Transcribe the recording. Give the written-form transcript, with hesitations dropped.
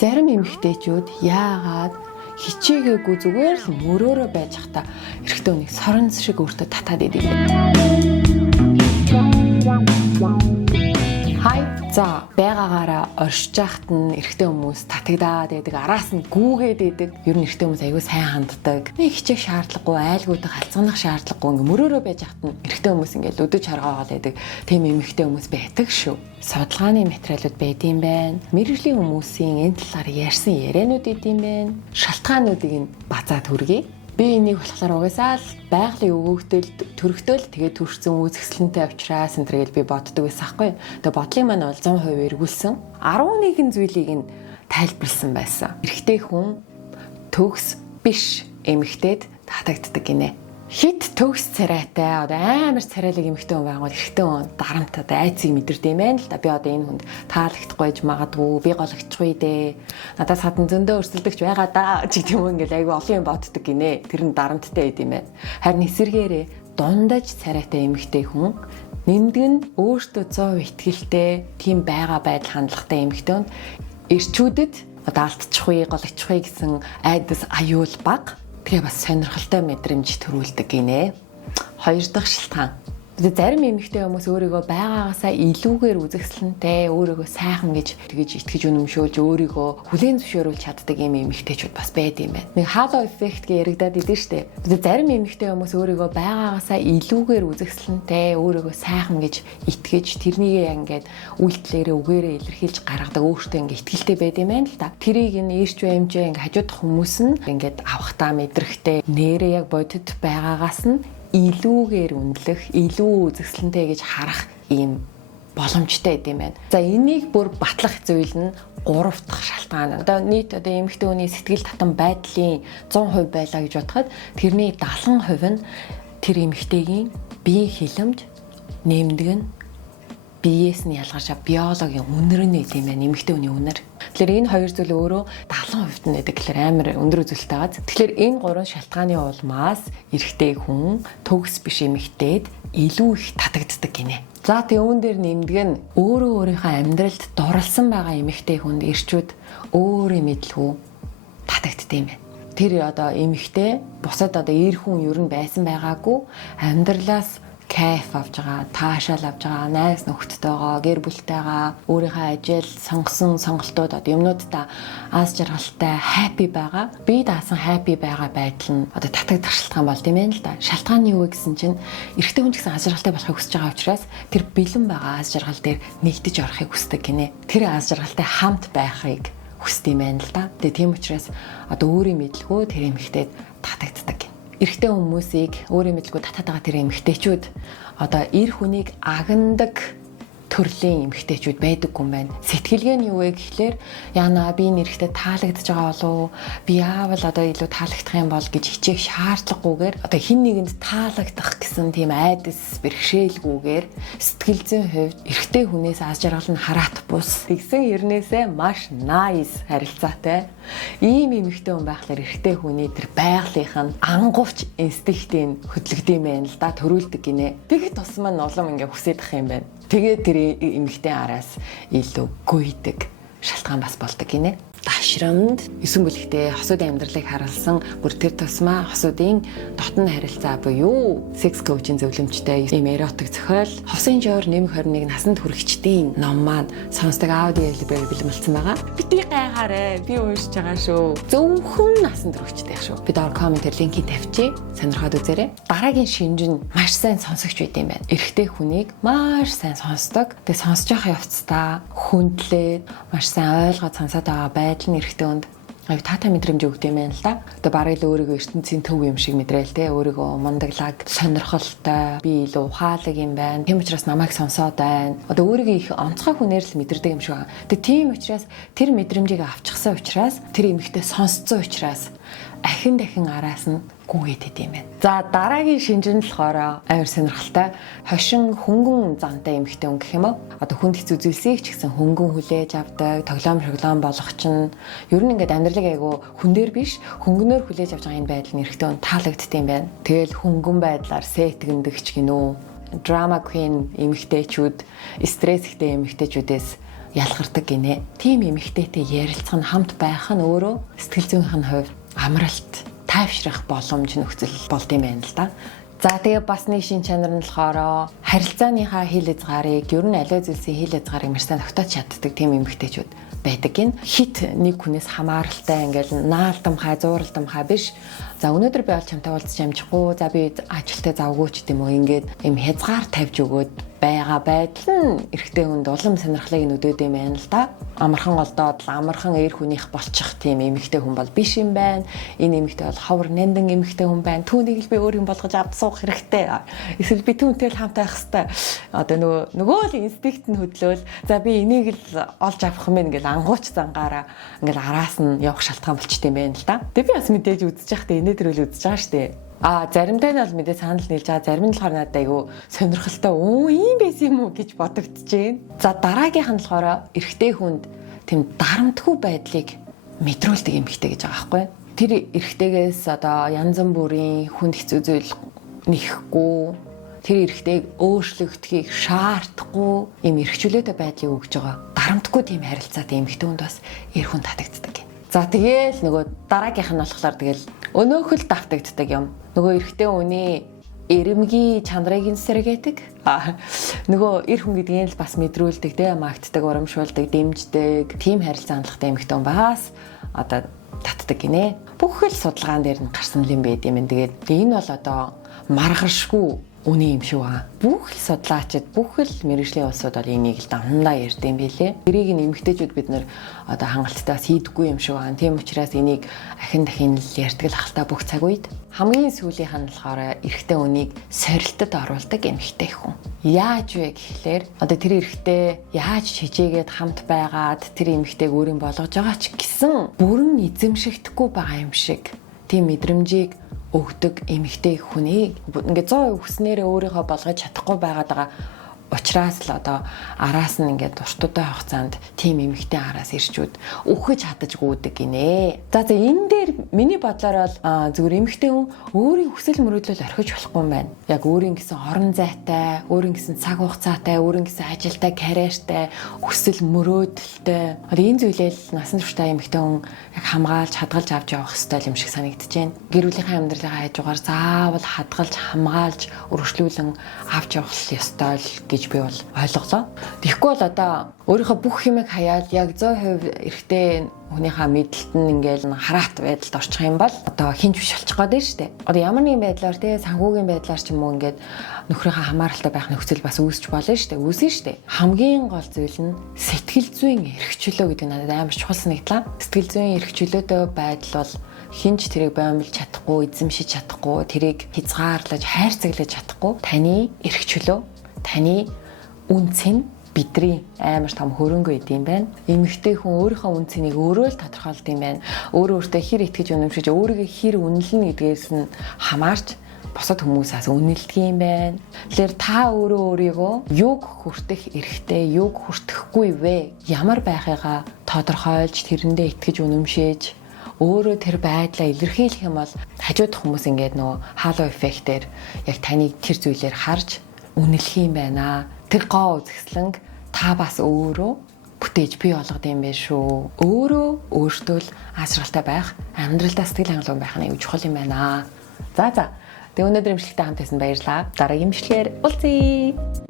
Зарим эмэгтэйчүүд яагаад хичээгээгүй зүгээр л мөрөөрөө байж хата эрэгтэй хүнийг сорон шиг өөртөө татаад идэв. Хай за байгаагаараа оршиж яхад нь эрэгтэй хүмүүс татагдаад байдаг, араас нь гүүгээд байдаг. Ер нь эрэгтэй хүмүүс аягүй сайн ханддаг. Нэг хичээх шаардлагагүй, айлгуудаа халцганах шаардлагагүй. Ингээ мөрөөрөө байж хат нь эрэгтэй хүмүүс ингээл өдөж харгаагаад байдаг. Тийм эмэгтэй хүмүүс байдаг шүү. Судалгааны материалууд байдсан байна. Мэргэжлийн хүмүүсийн энэ талаар ярьсан яриануд идэм байна. Шалтгаануудыг нь базаад хүргэе. Би энийг болохоор угаасаа л байгалийн өгөөгдөлд төрөгдөл тэгээд төрсөн үзэсгэлэнтэй учраас энэ төргээл би боддог байсан байхгүй. Тэгээд бодлын маань бол 100% эргүүлсэн. 11 зүйлийг нь тайлбарлсан байсан. Эрэгтэй хүн төгс биш эмэгтэйд татагддаг гинэ. Хит төгс царайтай одоо амар царайлаг эмэгтэй хүн байгаад эрэгтэй хүн дарамттай айцыг мэдэрдэг юм байна л да. Би одоо энэ хүнд таалагдахгүй байж магадгүй, би гологдчихгүй дээ. Надаас хатан зөндөө өрсөлдөгч байгаа да ч гэдэг юм ингээл айгүй олон юм боддог гинэ. Тэр нь дарамттай байд юм байна. Харин эсэргээрээ дундаж царайтай эмэгтэй хүн нэмдэг нь өөртөө 100% итгэлтэй, тийм байгаа байдал хандлагатай эмэгтэй хүн эрчүүдэд одоо алдчихгүй, гологдчихгүй гэсэн айдас аюул бага. Тэгээ бас сонирхолтой мэдрэмж төрүүлдэг гинэ. Хоёр дахь шалтгаан. Зарим эмэгтэй хүмүүс өөрийгөө байгаагаасаа илүүгээр үзэсгэлэнтэй, өөрийгөө сайхан гэж итгэж үнэмшүүлж өөрийгөө хүлээн зөвшөөрүүлж чаддаг юм эмэгтэйчүүд бас байд юм байна. Нэг halo effect гэж яригадаад идэв штэ. Зарим эмэгтэй хүмүүс өөрийгөө байгаагаасаа илүүгээр үзэсгэлэнтэй, өөрийгөө сайхан гэж итгэж тэрнийгээ ингээд үйлдэлээрээ үгээрээ илэрхийлж гаргадаг өөртөө ингээд итгэлтэй байд юм байна л да. Тэрийг нь ирч баймжээ ингээд хажуудах хүмүүс нь ингээд авахтаа мэдрэхтэй нэрээ яг бодит байгаагаас нь илүүгээр үнэлэх, илүү үзэсгэлэнтэй гэж харах ийм боломжтой гэдэм байна. За энийг бүр батлах зүйл нь 3 дахь шалтгаан. Одоо нийт эмэгтэй хүний сэтгэл татам байдлын 100% байлаа гэж бодоход тэрний 70% нь тэр эмэгтэйгийн биеийн хилэмж нэмдэг нь биеэс нь ялгарч биологийн үнэр нь гэдэг юм байна. Эмэгтэй хүний үнэр. Тэгэхээр энэ хоёр зүйл өөрөө 70% нь гэдэг гэхээр амар өндөр үзүүлэлттэй байгаа. Тэгэхээр энэ 3 шалтгааны улмаас эрэгтэй хүн төгс биш эмэгтэйд илүү их татагддаг гинэ. За тэг үүн дээр нэмдэг нь өөрийнхөө амьдралд дурлсан байгаа эмэгтэй хүнд ирчүүд өөрийн мэдлгүй татагддаг юм байна. Тэр одоо эмэгтэй бусад одоо эр хүн ер нь байсан байгаагүй амьдралаас кайф авж байгаа, таашаал авж байгаа, найз нөхдөдтэйгээ, гэр бүлтэйгээ, өөрийнхөө ажил, сонгосон сонголтууд одоо юмнуудаа аз жаргалтай, happy байгаа. Би даасан happy байгаа байдал нь одоо татагдах шалтгаан болд юм байна л да. Шалтгаан нь юу вэ гэсэн чинь эрэгтэй хүн ч гэсэн аз жаргалтай болохыг хүсэж байгаа учраас тэр бэлэн байгаа аз жаргал дээр нэгдэж орохыг хүсдэг гинэ. Тэр аз жаргалтай хамт байхыг хүсдэг юм байна л да. Тэгээ тийм учраас одоо өөрийн мэдлгүй тэр эмэгтэйд татагддаг. Эрэгтэй хүмүүсийг өөрийн мэдлгүй татаад байгаа тэр эмэгтэйчүүд одоо эр хүнийг агнадаг төрлийн эмэгтэйчүүд байдаггүй юм байна. Сэтгэлгээ нь юу вэ гэхлээр яана би нэрхтээ таалагдж байгаа болов би яавал одоо илүү таалагдах юм бол гэж хичээх шаардлагагүйгээр одоо хин нэгэнд таалагдах гэсэн тийм айдас бэрхшээлгүйгээр сэтгэл зүйн хувьд эрэгтэй хүнээс аз жаргал нь хараат бус тэгсэн ернээсээ маш nice харилцаатай ийм эмэгтэй хүн байхлаар эрэгтэй хүний тэр байгалийнх нь ангувч инстинктийн хөдөлгдөм байна л да төрүүлдэг гинэ. Тэгэхэд тусмаа нь улам ингээ хүсэдэх юм байна. Тэгээд тэр эмэгтэй араас илүү гүйдэг шалтгаан бас болдог гинэ. Дашрамд 9 бүлэгтээ хосуудын амьдралыг харуулсан бүр тэр тусмаа хосуудын дотн харилцаа буюу секс коучинг зөвлөмжтэй ийм эротик зохиол хосын жоор нэмэх 21 насанд хүрэхчдийн ном маань сонсдог аудио хэлбэрээр бэлэмэлсэн байгаа. Бити гайхаарэ би уншиж байгаа шүү. Зөвхөн насанд хүрэхчтэй шүү. Би доор комментээр линкийг тавьчих. Сонирхоод үзээрэй. Дараагийн шинж нь маш сайн сонсогч байд юм байна. Эрэгтэй хүнийг маш сайн сонсдог. Тэгээ сонсож явах явцдаа хүндлээд маш сайн ойлгоод сонсоод байгаа байдал нь эрэгтэй хүнд аюу таатай мэдрэмж өгдөг юм байна л да. Одоо бараг л өөрийгөө ертөнцийн төв юм шиг мэдрээл те. Өөрийгөө мундаглаг, сонирхолтой, би илүү ухаалаг юм байна. Тийм учраас намайг сонсоод байна. Одоо өөрийгөө их онцгой хүнээр л мэдэрдэг юм шиг байна. Тэгээ тийм учраас тэр мэдрэмжийг авчихсан учраас тэр эмэгтэй сонсцсон учраас дахин араас нь гүгээд идэм байна. За дараагийн шинж нь болохоор амар сонирхолтой хошин хөнгөн зантай эмэгтэй хүн гэх юм уу? Одоо хүнд хэцүү зүйлсийг ч гэсэн хөнгөн хүлээж авдаг, тоглоом болох чинь ер нь ингээд амьдралыг айгу хүн дээр биш хөнгөнөөр хүлээж авч байгаа энэ байдал нь эрэгтэй хүн таалагддаг юм байна. Тэгэл хөнгөн байдлаар сэтгэндэг ч гинөө. Драма queen эмэгтэйчүүд, стресстэй эмэгтэйчүүдээс ялгардаг гинэ. Тийм эмэгтэйтэй ярилцах нь хамт байх нь өөрөө сэтгэл зүйнийх нь хувьд амралт, тайвшрах боломж нөхцөл болд юм байна л да. За тэгээ бас нэг шин чанар нь болохоор харилцааныхаа хил хязгаарыг ер нь аливаа зүйлсийн хил хязгаарыг марьсан тогтоож чаддаг тийм эмэгтэйчүүд байдаг гин. Хит нэг хүнээс хамааралтай ингээл наалдамхай, зууралдамхай биш. За өнөөдөр би бол чамтай уулзч амжихгүй. За би ажилтаа завгүй ч гэдэм үү ингээд юм хязгаар тавьж өгөөд байгаа байдал нь эрэгтэй хүнд улам сонирхлыг нүдэд юм байна л да. Амархан олдоод амархан эр хүнийх болчих тийм эмэгтэй хүн бол биш юм байна. Энэ эмэгтэй бол ховор нандин эмэгтэй хүн байна. Түүнийг л би өөрийн болгож авд суух хэрэгтэй. Эсвэл би түүнтэй л хамт байх хэрэгтэй. Одоо нөгөө л инстинкт нь хөдлөөл за би энийг л олж авах юм байна гэл ангууч зангаараа ингээл араас нь явах шалтгаан болчт юм байна л да. Тэгээ би бас мэдээж үзэж байхдаа энэ төрөл үзэж байгаа штэ. Заримдаа нь бол мэдээ санал нийлж байгаа, зарим нь болохоор надад айгүй сонирхолтой ийм байсан юм уу гэж бодогдчихээн. За дараагийнх нь болохоор эрэгтэй хүнд тийм дарамтгүй байдлыг мэдрүүлдэг эмэгтэй гэж байгаа байхгүй. Тэр эрэгтэйгээс одоо янз бүрийн хүнд хэцүү зүйл нэхэхгүй, тэр эрэгтэйг өөрчлөгдөхийг шаардахгүй юм эрхчлөөтэй байдлыг өгж байгаа. Дарамтгүй тийм харилцаатай эмэгтэй хүнд бас эр хүн татагддаг. За тэгээл нөгөө дараагийнх нь болохоор тэгэл өнөөхөл давтагддаг юм. Нөгөө эрэгтэй хүний эрэмгийн чанарыг нь сэргээдэг. Нөгөө эр хүн гэдгийг л бас мэдрүүлдэг, магтдаг, урамшуулдаг, дэмждэг. Тим харилцаа хандлагатай эмэгтэй хүн бас одоо татдаг гинэ. Бүх л судалгаан дээр нь гарсан юм байд юм. Тэгээд энэ бол одоо маргаршгүй үнэ юм шүү аа. Бүх л судлаачид, бүх л мэргэжлийн улсууд бол энийг л дандаа ярьдсан билээ. Тэрийг нэмэгтэйчүүд бид нэр одоо хангалттай хийдэггүй юм шүү аа. Тийм учраас энийг ахин дахин л ярьдаг л ахaltaа бүх цаг үед. Хамгийн сүүлийнх нь болохоор эрэгтэй хүнийг сорилтод оруулдаг эмэгтэй хүн. Яаж вэ гэхлээр одоо тэр эрэгтэй яаж хичээгээд хамт байгаад тэр эмэгтэйг өөрийн болгож байгаа ч гэсэн бүрэн эзэмшигдэхгүй байгаа юм шиг тийм мэдрэмжийг өгдөг эмэгтэй хүнийг ингээд 100% хүснээрээ өөрийгөө болгож чадахгүй байгаа учраас л одоо араас нь ингээд уртудай хугацаанд тийм эмэгтэй араас ирчүүд өгөж хадажгүйдэг гинэ. За энэ дээр миний бодлоор бол зүгээр эмэгтэй хүн өөрийн хүсэл мөрөөдлөл орхиж болохгүй юм байна. Яг өөрийн гэсэн орон зайтай, өөрийн гэсэн цаг хугацаатай, өөрийн гэсэн ажилтай, карьертай, хүсэл мөрөөдөлтэй. Одоо энэ зүйлэл насан туршдаа эмэгтэй хүн яг хамгаалж, хадгалж авч явах ёстой юм шиг санагдаж байна. Гэр бүлийнхээ амьдралын хажуугаар заавал хадгалж, хамгаалж, өргөжлүүлэн авч явах ёстой л гэж би бол ойлголоо. Тэгэхгүй бол одоо өөрийнхөө бүх юмыг хаяад яг 100% эрэгтэй хүнийхээ мэдлэлт нь ингээл хараат байдалд орчих юм бол одоо хинч биш болчих гээд шүү дээ. Одоо ямар нэгэн байдлаар санхүүгийн байдлаар ч юм уу ингээд нөхрийнхөө хамааралтай байх нөхцөл бас үүсч болно шүү дээ. Үүснэ шүү дээ. Хамгийн гол зүйл нь сэтгэл зүйн эрхчлөө гэдэг нь надад амар чухал санагдлаа. Сэтгэл зүйн эрхчлөөтэй байдал бол хинч тэрийг боомлж чадахгүй, эзэмшиж чадахгүй, тэрийг хязгаарлаж, хайрцаглаж чадахгүй. Таны эрхчлөө, таны үнц нь бидний амар том хөрөнгө байд юм байна. Эмэгтэй хүн өөрийнхөө үн цэнийг өөрөө л тодорхойлд юм байна. Өөртөө хэр итгэж үнэмшиж, өөрийгөө хэр үнэлнэ гэдгээс нь хамаарч бусад хүмүүсээс үнэлдэг юм байна. Тэгэхээр та өөрийгөө юг хүртэх эрхтэй, юг хүртэхгүй вэ? Ямар байхыгаа тодорхойлж, тэрэндээ итгэж үнэмшиж, өөрөө тэр байдлаа илэрхийлэх юм бол хажуудах хүмүүс ингээд нөгөө halo effect-ээр яг таныг тэр зүйлээр харж үнэлэх юм байна. Тэр гоо үзэсгэлэнг та бас өөрөө бүтээж бий болгоод юм байна шүү. Өөрөө өөртөө л аашралтай байх, амьдралдаа сэтгэл хангалуун байх нь аюул чухал юм байна. За. Тэгээ өнөөдөр имжлэгтэй хамт байсан баярлалаа. Дараагийн имжлэгээр уулзъя.